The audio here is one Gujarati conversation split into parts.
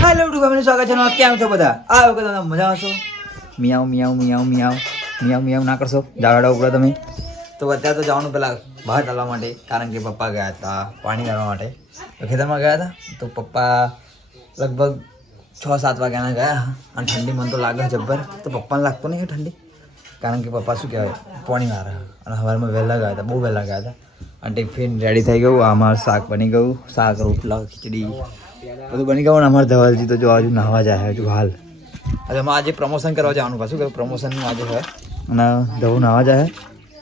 હેલો ટુ ફેમિલી સ્વાગત છે કેમ છો બધા આ વખત તમે મજા આવશો મિયાઉ મિયાઉ મિયાઉ મિયાવ મિયાવ મિયાવ ના કરશો. જાગડા ઉપર તમે. તો અત્યારે તો જવાનું પેલા બહાર ચાલવા માટે, કારણ કે પપ્પા ગયા હતા પાણી કાઢવા માટે. ખેતરમાં ગયા હતા. તો પપ્પા લગભગ છ, સાત વાગ્યાના ગયા અને ઠંડી મને તો લાગે જબ્બર. તો પપ્પાને લાગતો નહીં ઠંડી? કારણ કે પપ્પા શું કહેવાય, પાણી મારે. અને સવારમાં વહેલા ગયા હતા, બહુ વહેલા ગયા હતા. અને ટિફિન રેડી થઈ ગયું. આમાં શાક બની ગયું. શાક, રોટલા, ખીચડી. બધું બની ગયું. અને અમારે ધવલજી તો જો હજુ નાહવા જાય હજુ હાલ. હવે અમે આજે પ્રમોશન કરવા જવાનું પાછું કે પ્રમોશનનું આજે હોય અને ધવું નાવા જાય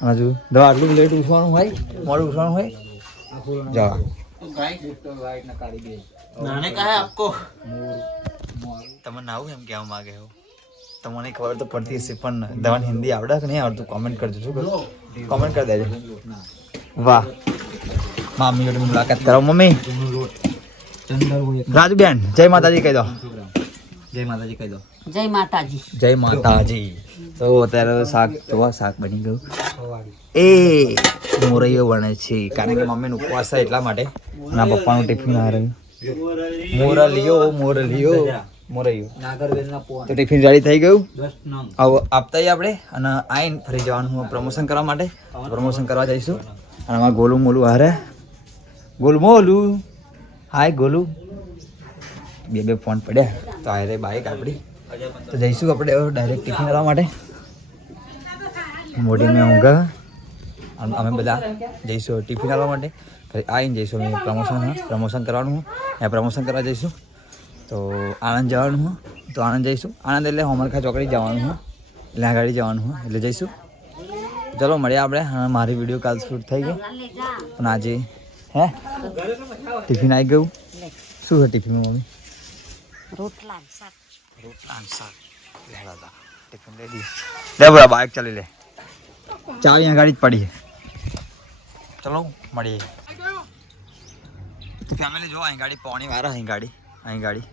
અને હજુ દવા આટલું લેટ ઉઠવાનું હોય મોડું ઉઠવાનું હોય જવા. નાને કહે એમ કહેવા માગે હો. તમને ખબર તો પડતી હશે પણ દવાને હિન્દી આવડે નહીં આવડતું? કોમેન્ટ કરજો શું કોમેન્ટ કરી દેજો. વાહ. મુલાકાત કરો મમ્મી. રાજુબેન જય માતાજી કહી દો. જય માતાજી કહી દો. જય માતાજી. જય માતાજી. તો અત્યારે શાક તો શાક બની ગયું. એ મોરૈયો બને છે કારણ કે મમ્મીનું ઉપવાસ છે એટલા માટે. ના પપ્પાનું ટિફિન આ રહ્યું મોરલિયો મોરલિયો મોરૈયો. તો ટિફિન રેડી થઈ ગયું? હવે આપતા આપણે અને આઈને ફરી જવાનું પ્રમોશન કરવા માટે. પ્રમોશન કરવા જઈશું. અને આમાં ગોલું મોલું હારે. ગોલું મોલું. હાય ગોલું. બે બે ફોન પડ્યા. તો આ રે, બાઈક આપણી તો જઈશું આપણે ડાયરેક્ટ ટિફિન કરવા માટે. મોટી ઊંઘા. અને અમે બધા જઈશું ટિફિન કરવા માટે. આવીને જઈશું અમે પ્રમોશન પ્રમોશન કરવાનું ત્યાં પ્રમોશન કરવા જઈશું. તો આણંદ જવાનું હું. તો આણંદ જઈશું. આણંદ એટલે હોમરખા ચોકડી જવાનું હું. એટલે આગળ જવાનું હું. એટલે જઈશું. ચલો, મળીએ આપણે. મારી વીડિયો કાલ શૂટ થઈ ગયો પણ આજે, હે? ટિફિન આવી ગયું. શું છે ટિફિનમાં મમ્મી? રોટલા ને શાક. રોટલા અને શાક. લેલા હતા ટિફિન રેડી લે બરા બાઇક ચાલી લે. ચાવી અહીંયા ગાડી જ પડી ચલો મળીએ. તો ફેમિલી જો અહીં ગાડી પોણી વાર અહીં ગાડી અહીં ગાડી.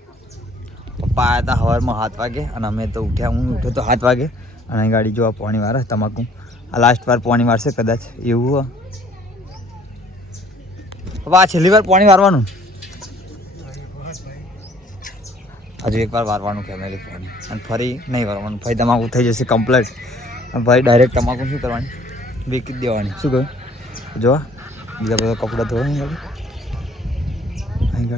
પપ્પા આવ્યા હતા સવારમાં સાત વાગે અને અમે તો ઉઠ્યા હું ઉઠ્યો તો સાત વાગે. અને અહીં ગાડી જોવા પોણી વાર તમાકુ. આ લાસ્ટ વાર પોણી વારશે કદાચ એવું હો. પપ્પા આ છેલ્લી વાર પોણી વારવાનું? હજુ એકવાર વારવાનું ફેમિલી પોણી અને ફરી નહીં વારવાનું. ફરી તમાકુ થઈ જશે કમ્પ્લેટ અને ફરી ડાયરેક્ટ તમાકુ શું કરવાની? વેકી દેવાની. શું કહ્યું? જો, બીજા બધા કપડાં ધોવા નહીં અહીં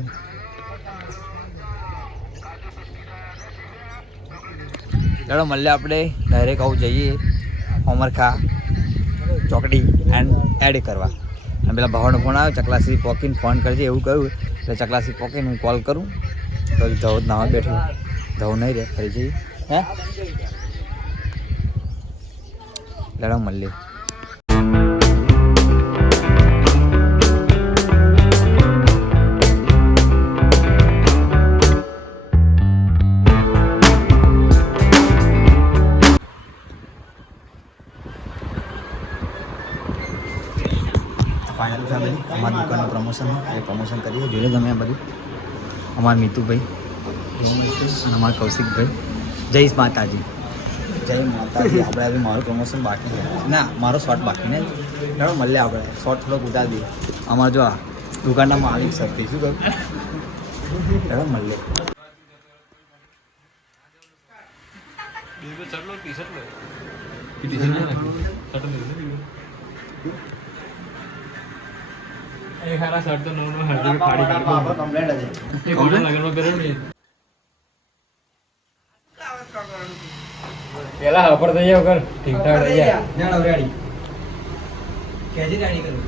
ચાલો, મળીએ આપણે. ડાયરેક્ટ આવું જઈએ. હોમરખા ચોકડી એન્ડ એડ કરવા. અને પેલા ભાવનો ફોન આવ્યો ચકલાસી પોકીને ફોન કરજે. એવું કહ્યું. એટલે ચકલાસી પોકીને હું કોલ કરું. તો ધવ નાવા બેઠો ધવ નહીં રે ફરી જઈ હે? લડા મળીએ ફાઇનલ ફેમિલી અમારી દુકાનનું પ્રમોશન એ પ્રમોશન કરીએ. જોઈ લો તમે આ બધું. અમારા મિતુભાઈ અમારા કૌશિકભાઈ. જય માતાજી. જય માતાજી. આપણે આજે મારું પ્રમોશન બાકી છે. ના મારો શોર્ટ બાકી ને ચાલો મળીએ આપણે. શોર્ટ થોડોક ઉતાર દઈએ. અમારે જો આ દુકાનના માલિક સરથી શું કહ્યું ચાલો મળીએ. પેલા હાપર થઈ જાવ કર. ઠીક ઠાક થઈ જાય. જાણો રેડી. કેજી રેડી કરું.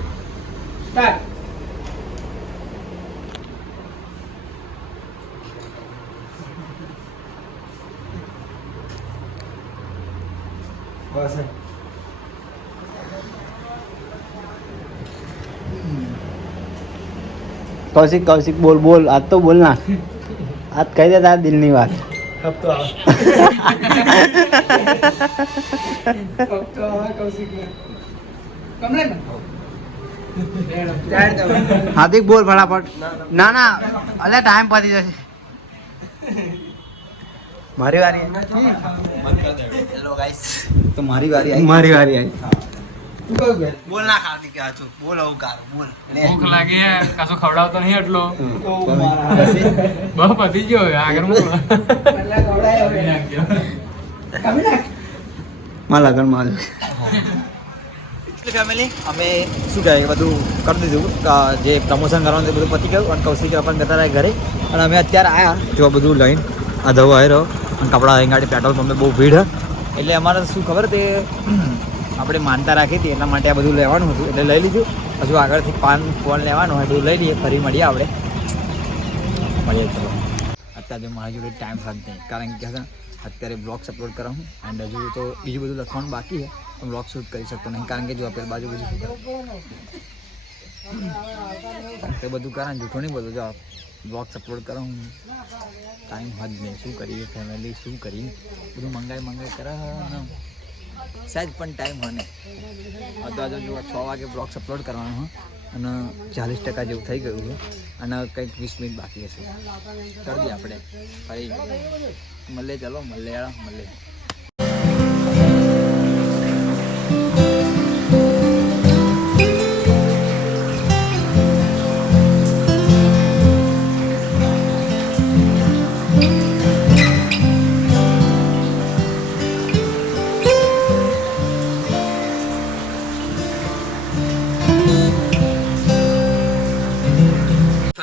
બસ કૌશિક કૌશિક બોલ બોલ. આજ તો બોલ ના. આજ કહી દે તારા દિલની વાત. હાર્દિક બોલ ફટાફટ. ના ના. અલે ટાઈમ પતી જશે. મારી વારી. હેલો ગાઈસ તો મારી વારી આવી. મારી વારી આવી. બોલ ના બોલ આવું કારો બોલ. ભૂખ લાગી કશું ખવડાવતો નહીં એટલો. બહુ પતી ગયો આગળ હું મારા લગનમાં ફેમિલી અમે શું કહેવાય બધું કરી દીધું. જે પ્રમોશન કરવાનું તે બધું પતી ગયું અને કૌશિક પણ જતા રહ્યા ઘરે. અને અમે અત્યારે આવ્યા જો બધું લઈને આ ધવો આવ્યો અને કપડાં અહીં ગાડી પેટ્રોલ પંપે બહુ ભીડ હે. એટલે અમારે શું ખબર તે આપણે માનતા રાખી હતી, એટલા માટે આ બધું લેવાનું હતું. એટલે લઈ લીધું. હજુ આગળથી પાન, ફોન લેવાનું હોય બધું લઈ લઈએ, ફરી મળીએ આપણે. મળીએ, ચલો. અત્યારે મારા જોડે ટાઈમ સાથ નહીં. કારણ કે અત્યારે બ્લોગ્સ અપલોડ કરાવું એન્ડ હજુ તો બીજું બધું લખવાનું બાકી છે. પણ બ્લોગ શૂટ કરી શકતો નહીં. કારણ કે જો આપેલ બાજુ બધું તે બધું કરે જૂઠું નહીં બધું જો બ્લોગ્સ અપલોડ કરાવું ટાઈમ હદ નહીં. શું કરીએ? ફેમિલી શું કરીએ? બધું મંગાઈ મંગાઈ કરે ને સહેજ પણ ટાઈમ હોય ને. અત્યારે જો છ વાગે બ્લોગ્સ અપલોડ કરવાનો અને ચાલીસ ટકા જેવું થઈ ગયું છે અને કંઈક વીસ મિનિટ બાકી હશે. કરી દઈએ આપણે. ફરી મળે ચાલો મળે મળે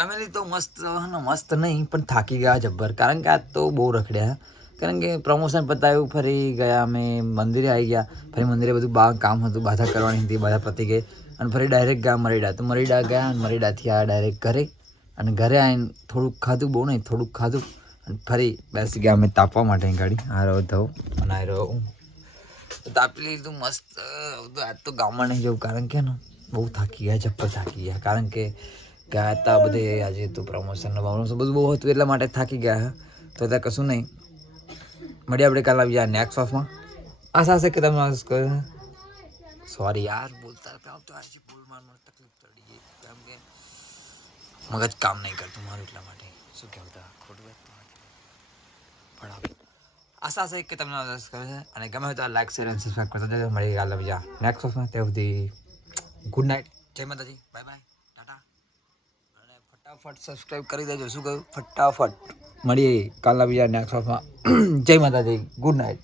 ફેમિલી તો મસ્ત મસ્ત નહીં, પણ થાકી ગયા જબ્બર. કારણ કે આજ તો બહુ રખડ્યા કારણ કે પ્રમોશન પતાવ્યું ફરી ગયા અમે, મંદિરે આવી ગયા. ફરી મંદિરે બધું બા, કામ હતું, બાધા કરવાની હતી, બાધા પતી ગઈ. અને ફરી ડાયરેક્ટ ગયા મરીડા. તો મરીડા ગયા અને મરીડાથી આ ડાયરેક્ટ ઘરે. અને ઘરે આવીને થોડુંક ખાધું, બહુ નહીં, થોડુંક ખાધું. અને ફરી બેસી ગયા અમે તાપવા માટે ગાડી. આ રહ્યો ધવ, અને આ રહ્યો હું. તાપી લીધું મસ્ત. આ તો ગામમાં નહીં જવું, કારણ કે બહુ થાકી ગયા, જબ્બર થાકી ગયા. કારણ કે ગયા હતા બધે, આજે તો પ્રમોશન પ્રમોશન બધું બહુ હતું એટલા માટે થાકી ગયા તો ત્યાં કશું નહીં. મળીએ આપણે કાલ આવી જાય નેક્સ્ટ ઓફમાં આશા છે કે તમે સોરી યાર, બોલતા હતા તો આજે બોલમાં મને તકલીફ પડી ગઈ. કેમ કે મગજ કામ નહીં કરતું મારું એટલા માટે. શું કહેતા ખોટું વાત તો નથી. પણ હવે આશા છે કે તમને રસ કરે છે. અને ગમે હોય તો લાઈક શેર અને સબસ્ક્રાઈબ કરતા જજો. મળી કાલે બીજા નેક્સ્ટ ઓફમાં ત્યાં સુધી ગુડ નાઇટ જય માતાજી. બાય બાય ટાટા અને ફટાફટ સબસ્ક્રાઈબ કરી દેજો. શું કહ્યું? ફટાફટ. મળીએ કાલના બીજા નેક્સ્ટ ઓફમાં જય માતાજી. Good night